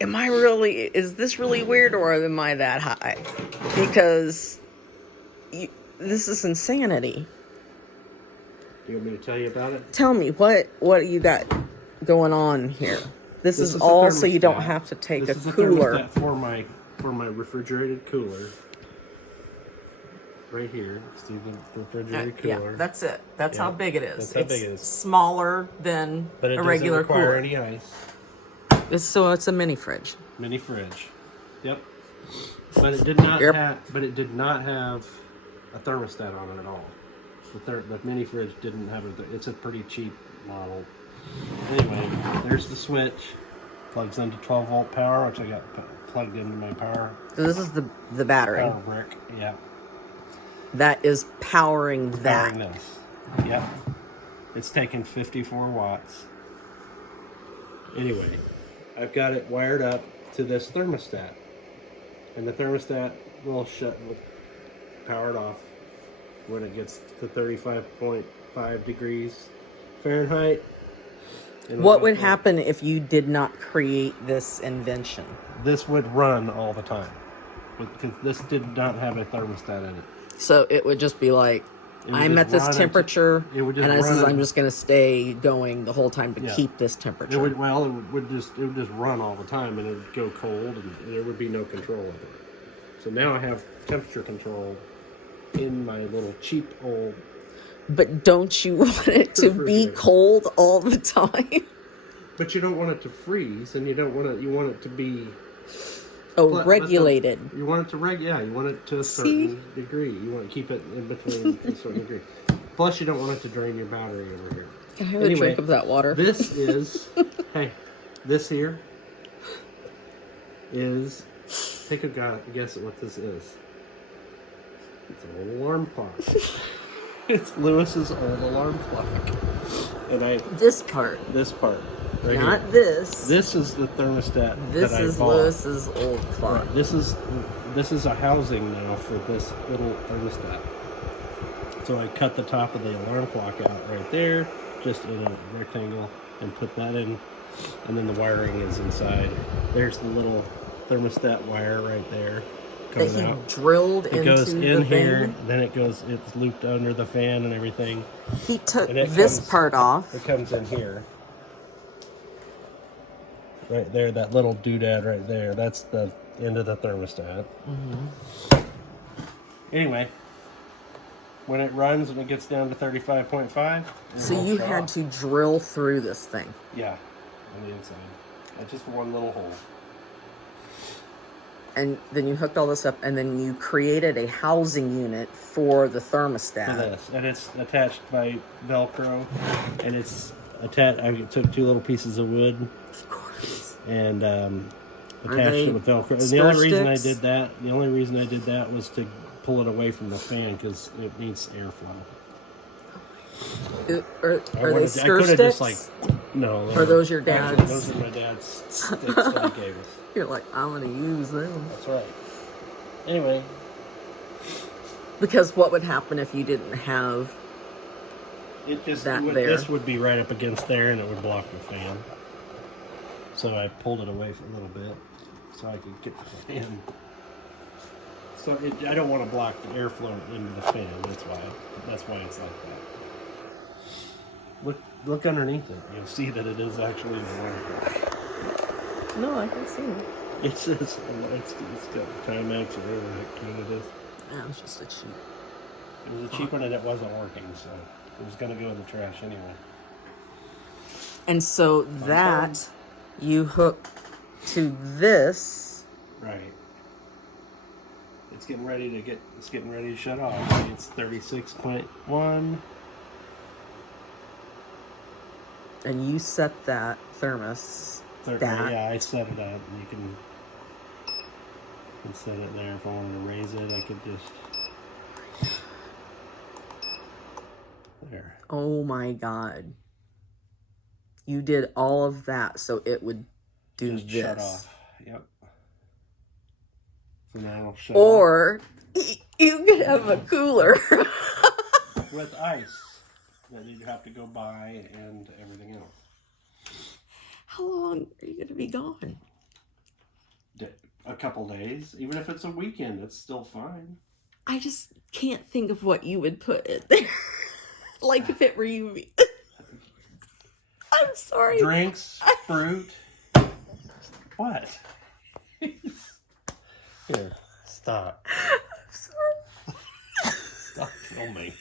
go, is this really weird, or am I that high? Because this is insanity. You want me to tell you about it? Tell me, what you got going on here? This is a all so you don't thermostat. have to take this a is a cooler. thermostat for my refrigerated cooler. Right here. See the refrigerated cooler? Yeah, that's it. That's how big it is. That's how big it is. Smaller than But it a regular doesn't require cooler. any ice. It's a mini fridge. Mini fridge. Yep. But it did not have a thermostat on it at all. The mini fridge didn't have it's a pretty cheap model. Anyway, there's the switch. Plugs into 12-volt power, which I got plugged into my power. So this is the battery. Power brick, yeah. That is powering that. Powering this. Yep. It's taking 54 watts. Anyway, I've got it wired up to this thermostat. And the thermostat will power it off when it gets to 35.5 degrees Fahrenheit. What would happen if you did not create this invention? This would run all the time. Because this did not have a thermostat in it. So it would just be like, I'm at this temperature, and I'm just going to stay going the whole time to keep this temperature. It would just run all the time, and it would go cold, and there would be no control of it. So now I have temperature control in my little cheap old. But don't you want it to be cold all the time? But you don't want it to freeze, and you want it to be. Regulated. You want it to you want it to a certain degree. You want to keep it in between a certain degree. Plus, you don't want it to drain your battery over here. Can I have a drink of that water? This is, this here is, take a guess at what this is. It's an old alarm clock. It's Lewis's old alarm clock. And This part. Right Not here. this. This is the thermostat. This that I is bought. Lewis's old clock. Right. This is a housing now for this little thermostat. So I cut the top of the alarm clock out right there, just in a rectangle, and put that in, and then the wiring is inside. There's the little thermostat wire right there. That he drilled into the thing. It goes in here, then it's looped under the fan and everything. He took this part off. It comes in here. Right there, that little doodad right there. That's the end of the thermostat. Mm-hmm. Anyway, when it runs and it gets down to 35.5. So you had to drill through this thing. Yeah, on the inside. Just one little hole. And then you hooked all this up, and then you created a housing unit for the thermostat. For this, and it's attached by Velcro, and it's attached. I took two little pieces of wood. Of course. And attached it with Velcro. And the only reason I did that was to pull it away from the fan because it needs airflow. Are they stir sticks? No. Are those your dad's? Those are my dad's sticks that he gave us. You're like, I'm going to use them. That's right. Anyway. Because what would happen if you didn't have there? This would be right up against there, and it would block the fan. So I pulled it away for a little bit so I could get the fan. So I don't want to block the airflow into the fan. That's why it's like that. Look underneath it. You'll see that it is actually an alarm clock. No, I can see it. It says it's got Timex or whatever that kind it is. Yeah, it was just a cheap. It was a cheap one, and it wasn't working, so it was going to go in the trash anyway. And so that you hook to this. Right. It's getting ready to shut off. It's 36.1. And you set that thermos. Yeah, I set it up. You can set it there. If I wanted to raise it, I could just. There. Oh my God. You did all of that so it would do just this. Shut off. Yep. So now it'll shut or off. You could have a cooler. With ice that you'd have to go buy and everything else. How long are you going to be gone? A couple days. Even if it's a weekend, it's still fine. I just can't think of what you would put in there. Like if it were you. I'm sorry. Drinks, fruit. What? Here, stop. I'm sorry. Stop filming.